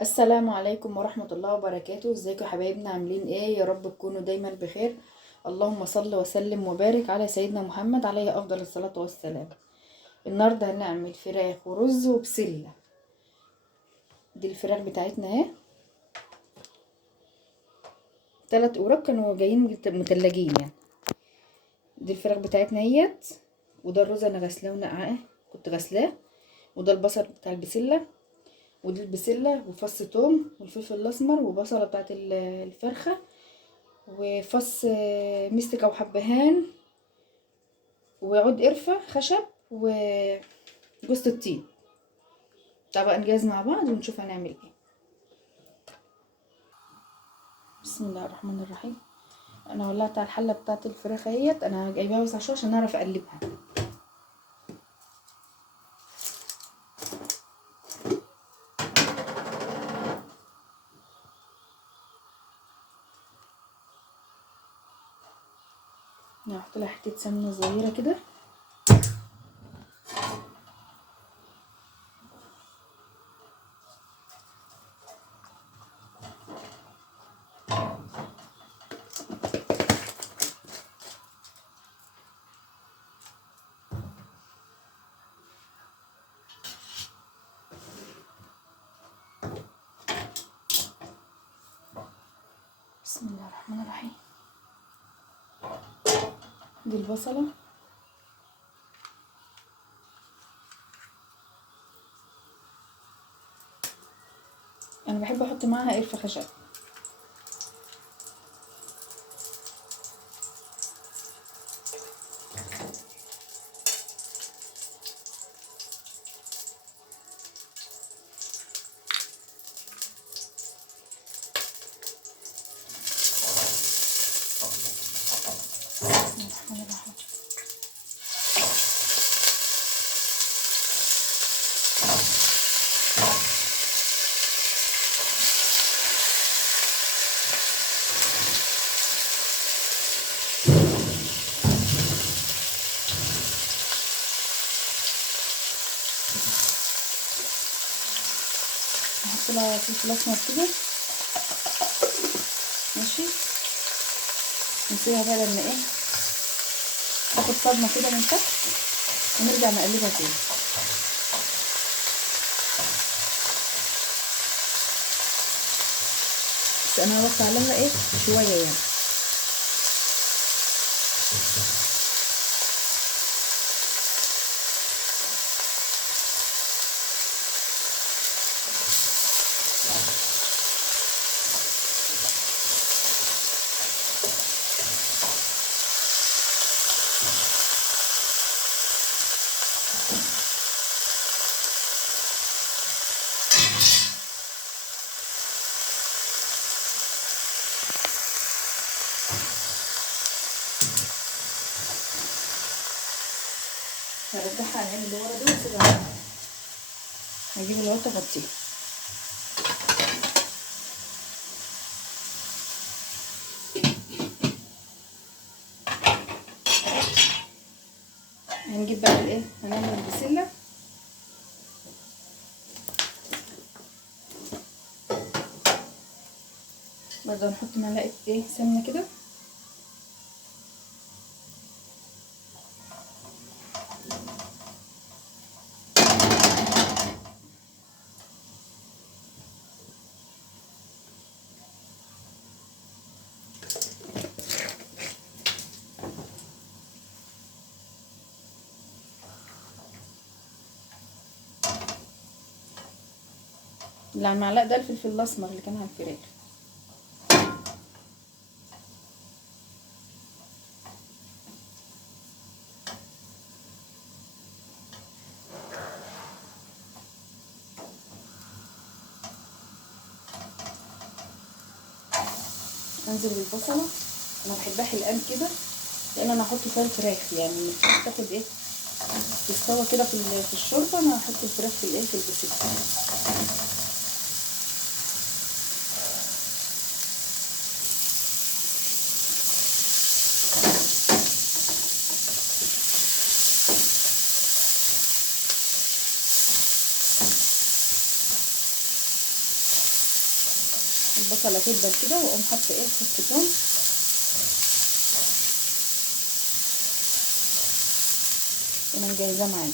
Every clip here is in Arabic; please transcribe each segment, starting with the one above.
السلام عليكم ورحمة الله وبركاته. ازيكم يا حبايبنا؟ عاملين ايه؟ يا رب تكونوا دايما بخير. اللهم صل وسلم وبارك على سيدنا محمد عليه افضل الصلاة والسلام. النهاردة هنعمل فراخ ورز وبسلة. دي الفراخ بتاعتنا اهي، 3 قراب كانوا جايين متلجين يعني. دي الفراخ بتاعتنا اهيت، وده الرز انا غسلاه ونقعاه، كنت غسلاه. وده البصل بتاع البسلة، ودي البسلة وفص توم والفلفل الاسمر وبصلة بتاعت الفرخة، وفص مستك او حبهان، وعود قرفة خشب، وجوز الطيب. تعال بقى نجهز مع بعض ونشوف هنعمل ايه. بسم الله الرحمن الرحيم. انا ولعت على الحله بتاعت الفراخ اهيت، انا جايباها وسع شويه عشان اعرف اقلبها. هحط لها حته سمنه صغيره كده. بسم الله الرحمن الرحيم. دي البصله، انا بحب احط معاها قرفه خشب. بسم الله الرحمن الرحيم. هحط لها فلفل اسمر كده، ماشي. نسيبها بقى لما ايه تاخد صدمه كده من تحت، ونرجع نقلبها تاني. بس انا هوسع لها ايه شويه يعني. هرجعها العين اللي ورا دي واسيبها. هجيب الغطا اغطيها. هنجيب بقى الايه، هنعمل البسله. برضه هنحط معلقه ايه سمنه كده. اللي على المعلقه ده الفلفل الاسمر اللي كان على الفراخ. انزل بالبصله، انا بحبها حلقان كده لان انا هحط فيها الفراخ، يعني الفراخ تاخد ايه تستوى كده في الشوربه. انا هحط الفراخ في الايه في البسله. البصله تدبل كده واقوم حاطه ايه فص توم. انا مجهزاه معايا.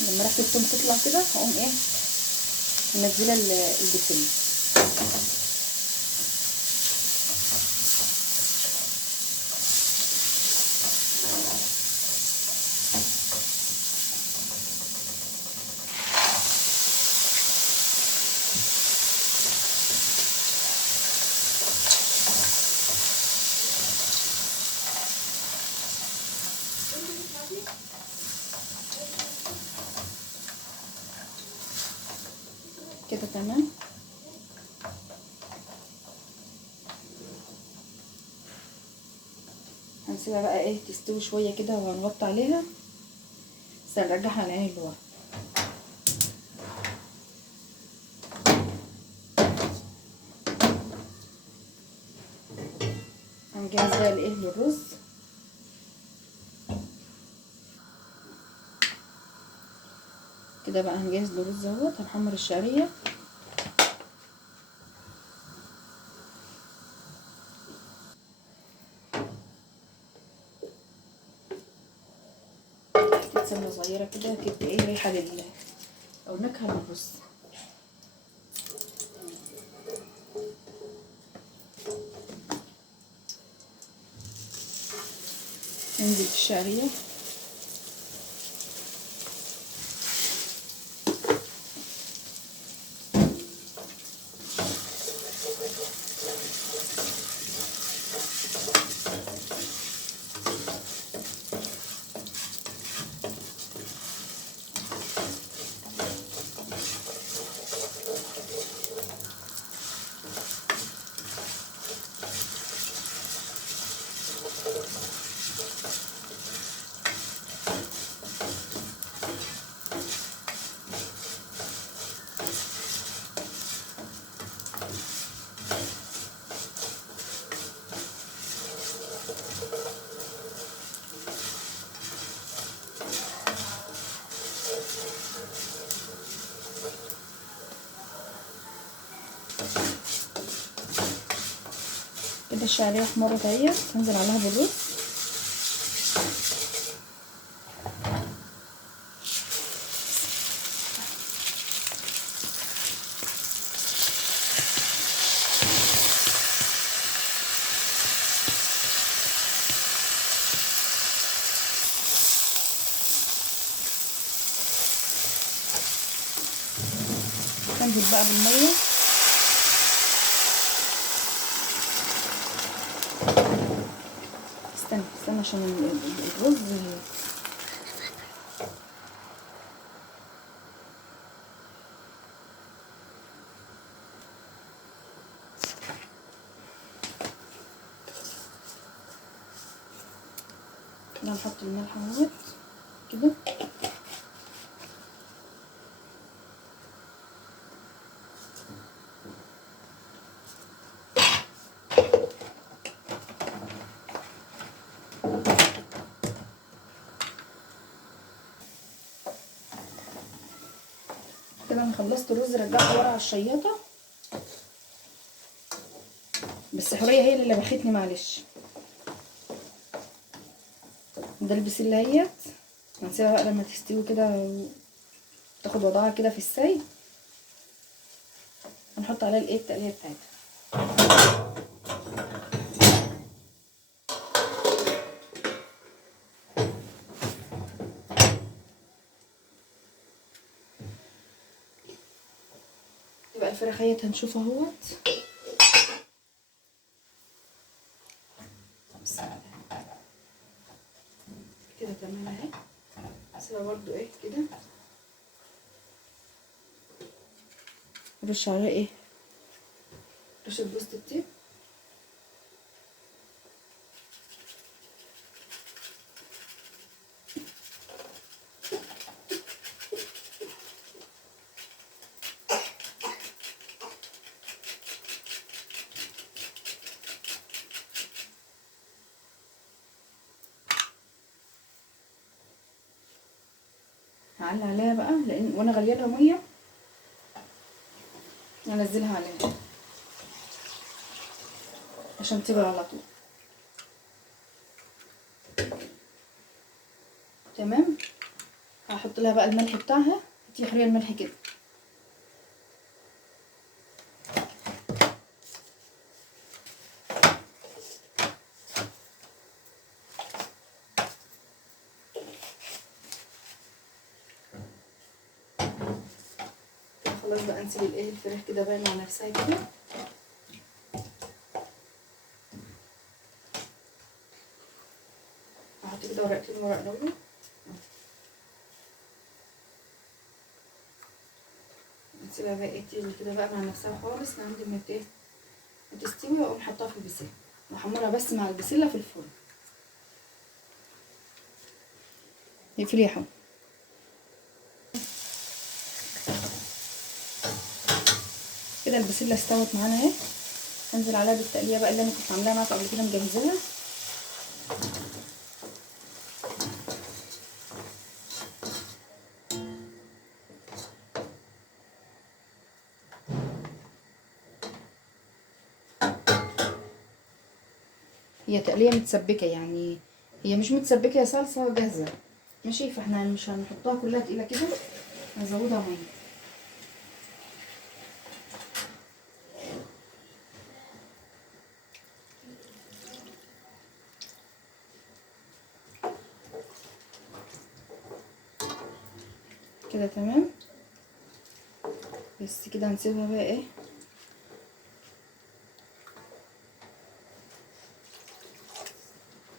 لما ريحه التوم تطلع كده هقوم ايه منزله البسله. كده تمام. هنسيبها بقى ايه تستوي شويه كده وهنغطي عليها بس هنرجعها على العين اللي ورا. هنجهز بقى الايه للرز. كده بقى هنجهز للرز اهوت. هنحمر الشعريه سنه صغيره كده تدي ايه ريحه او نكهه للرز. ننزل في الشعريه كده. الشعريه احمرت اهي. هنزل عليها بالرز. هنزل بقى بالميه. استنى عشان الرز كده. هنحط الملح اهوت كده. كده انا خلصت الرز. رجعته ورا على الشياطه. بس حوريه هي اللي لبختني معلش. ده البسله اهيت. هنسيبها بقى لما تستوي كده تاخد وضعها كده في السي. هنحط عليها الايه التقليه بتاعتها. يبقى الفراخ اهيت هنشوفها اهوت. بسم الله. كده تمام اهي. اسيبها برضو ايه كده، نرش عليها ايه رشه جوز الطيب. هعلي عليها بقى لان وانا غليانه ميه انزلها عليها عشان تغلي على طول. تمام. هحط لها بقى الملح بتاعها، حطي حريه الملح كده. خلاص بقى نسيب الايه الفراخ كده بقى مع نفسها كده. هحط كده ورقتين ورق لورا، نسيبها بقى ايه تيجي كده بقى مع نفسها خالص لحد ما ايه تستوي، واقوم حطها في البسله واحمرها بس مع البسله في الفرن. اقفلي يا حمو. كده البسله استوت معانا اهي. انزل عليها بالتقليه بقى اللي انا كنت عاملاها معاكم قبل كده مجهزاها. هي تقليه متسبكه يعني، هي مش متسبكه، هي صلصه جاهزه ماشي. فاحنا مش هنحطها كلها تقيله كده، هنزودها ميه. كده تمام. بس كده هنسيبها بقى ايه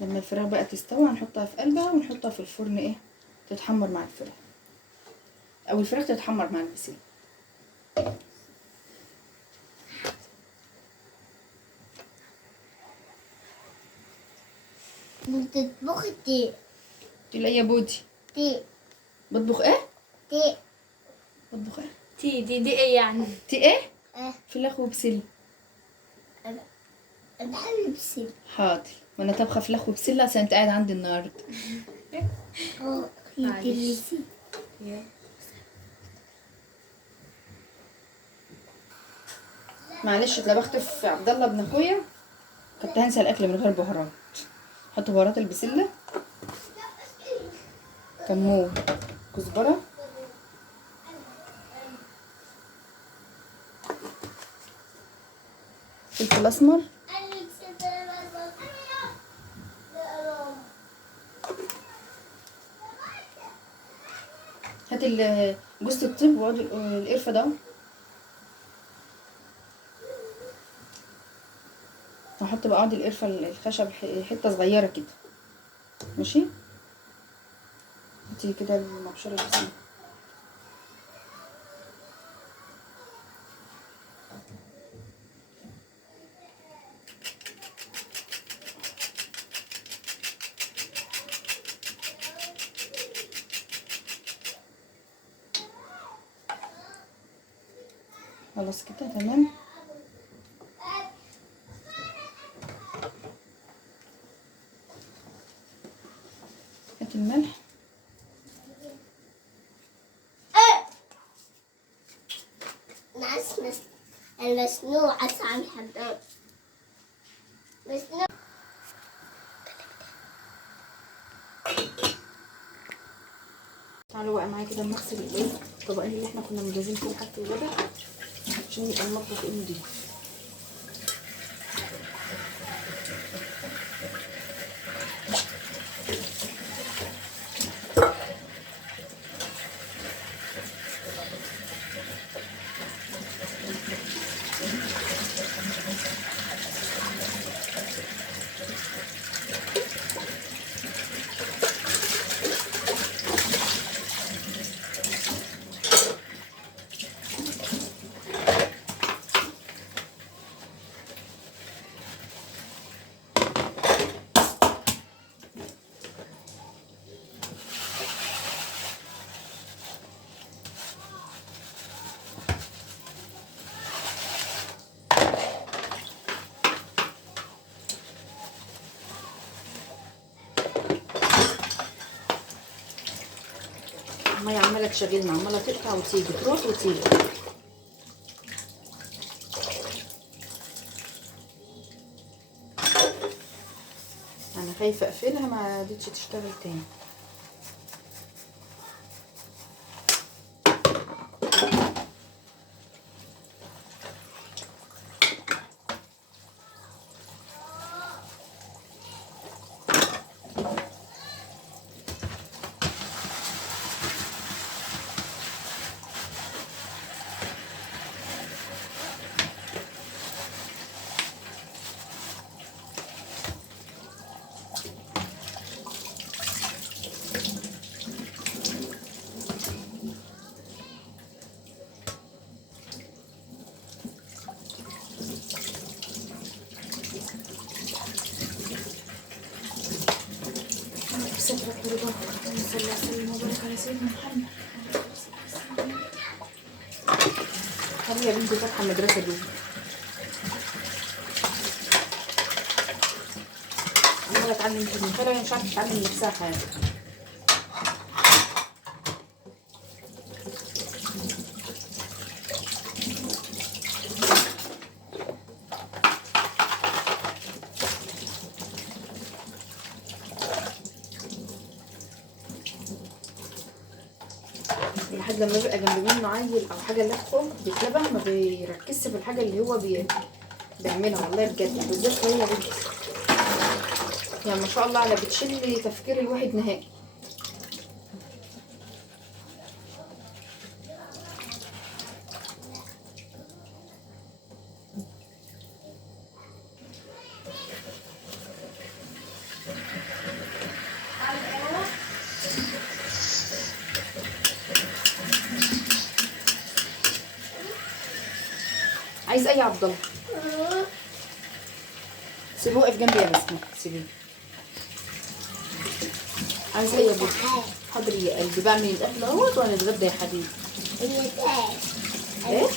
لما الفراخ بقى تستوي هنحطها في قلبها ونحطها في الفرن ايه تتحمر مع الفراخ، او الفراخ تتحمر مع البسله. بتطبخي تي تقول يا بودي تي بطبخ ايه؟ تي بطبخ ايه؟ دي ايه يعني؟ تي ايه؟ اه فراخ وبسله. انا بحب البسيل. حاضر. وانا طبخه فراخ وبسله عشان انت قاعد عندي النهارده. اه معلش. البسيل. معلش اتلبخت في عبد الله ابن اخويا، كنت هنسى الاكل من غير بهارات. حط بهارات البسله، كمون، كزبره، فلفل اسمر، هات جوز الطيب وعود القرفه ده. هحط بقى عود القرفه الخشب حته صغيره كده ماشي. هاتي كده المبشره البسله. خلاص كده تمام. هات الملح. ناس المسنوعة عن حبان مسنوع. تعالوا بقى معايا كده نغسل الايه الطبقين اللي احنا كنا مجهزين فيهم حاجه الغدا عشان يبقى المطبخ ايه نضيف. الميه عماله تشغلنا، عماله تقطع وتيجي، تروح وتيجي. انا خايفه اقفلها ما عادتش تشتغل تاني. خلي يا بنتي فاتحه المدرسه دي، عماله اتعلم في المنطقه، هي مش عارفه تتعلم نفسها حاجه. لحد لما بيبقى جنب منه عيل او حاجه لابخه بيتلبع، ما بيركزش في الحاجه اللي هو بيعملها. والله بجد بالذات هي بنتي، يعني ما شاء الله على بتشيل تفكير الواحد نهائي. عايز ايه يا عبد الله؟ سيبيه واقف جنبي يا بسمة، سيبيه. عايز ايه يا بنتي؟ حاضر يا قلبي، بعمل الاكل اهوت وانا اتغدى يا حبيبي. ايه؟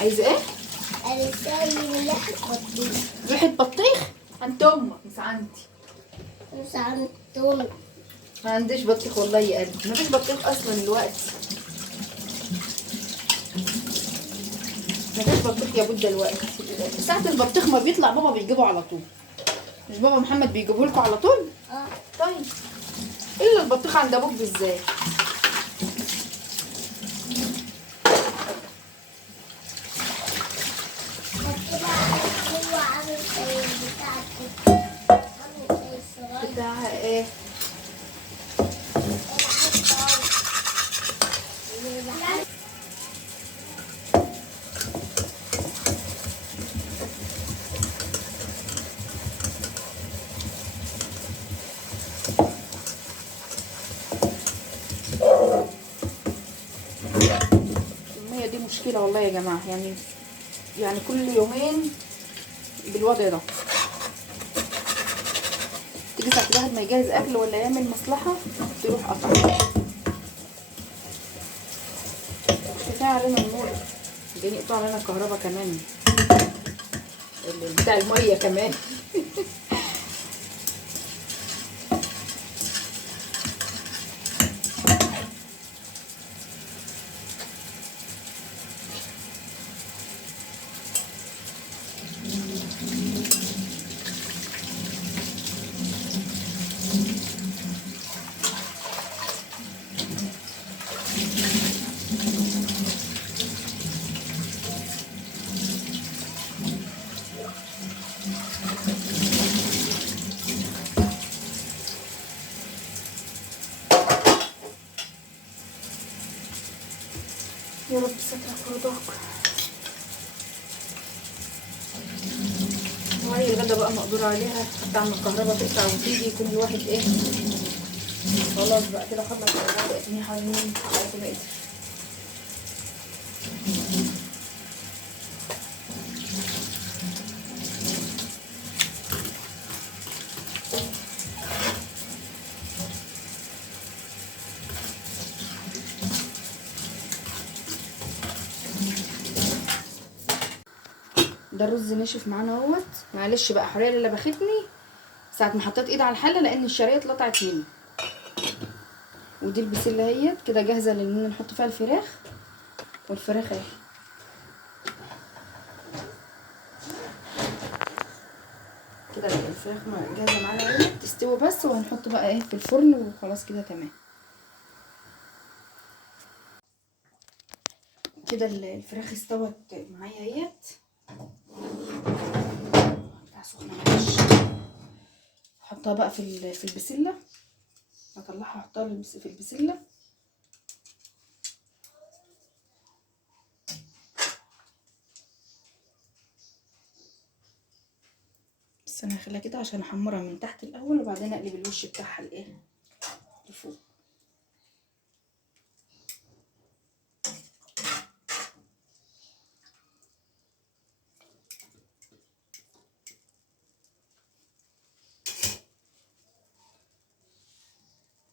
عايزه ايه؟ ريحه بطيخ؟ عند امك مش عندي. مش عند امي. ما عنديش بطيخ والله يا قلبي، ما فيش بطيخ اصلا دلوقتي. ما فيش بطيخ يا بود دلوقتي. ساعة البطيخ ما بيطلع بابا بيجيبه على طول. مش بابا محمد بيجيبه لكم على طول؟ طيب الا البطيخ عند ابوك بالذات. بتاع ايه؟ المية دي مشكلة والله يا جماعة، يعني كل يومين بالوضع ده. تيجي ساعة الواحد ما يجهز اكل ولا يعمل مصلحة تروح قطع. كفاية علينا النور، جايين يقطعوا علينا الكهرباء كمان، بتاع المية كمان. يا رب سترك ورضاك. وهي الغدا بقى مقدور عليها، حتى عم الكهرباء تقطع وتيجي كل واحد ايه خلاص بقى كده خلص الغدا. اتنين حرمين على ما قدر. ده الرز نشف معانا اهوت. معلش بقى حرية اللي باختني ساعة ما حطيت ايد على الحلة لان الشرايط لطعت مني. ودي البسله اهيت كده جاهزه لان نحط فيها الفراخ. والفراخ اهي كده الفراخ جاهزه معانا اهي تستوي بس، وهنحط بقى ايه في الفرن وخلاص كده تمام. كده الفراخ استوت معايا اهيت. بتاع سخنه معلش. احطها بقى في البسله، اطلعها احطها في البسله. بس انا هخليها كده عشان احمرها من تحت الاول، وبعدين اقلب الوش بتاعها لايه لفوق.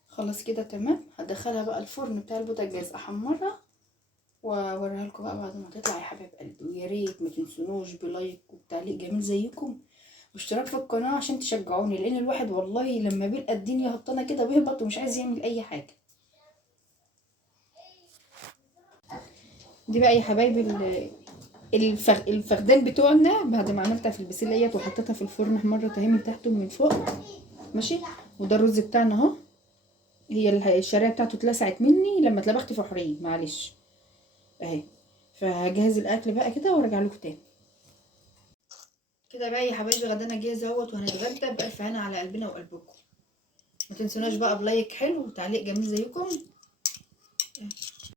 خلاص كده تمام. هدخلها بقى الفرن بتاع البوتاجاز احمرها واوريها لكم بقى بعد ما تطلع يا حبايب قلبي. ويا ريت ما تنسونوش بلايك وبتعليق جميل زيكم واشتراك في القناه عشان تشجعوني، لان الواحد والله لما بيلقى الدنيا هبطانه كده بيهبط ومش عايز يعمل اي حاجه. دي بقى يا حبايبي الفخدان بتوعنا بعد ما عملتها في البسله ديت وحطيتها في الفرن احمرت اهي من تحت ومن فوق ماشي. وده الرز بتاعنا اهو. هي الشرايح بتاعته اتلسعت مني لما اتلبخت في حرين معلش اهي. فهجهز الاكل بقى كده وارجع لكم تاني. كده بقى يا حبايبي غدانا جاهز اهوت، وهنتغدى بالف هنا على قلبنا وقلبكم. ما تنسوناش بقى بلايك حلو وتعليق جميل زيكم.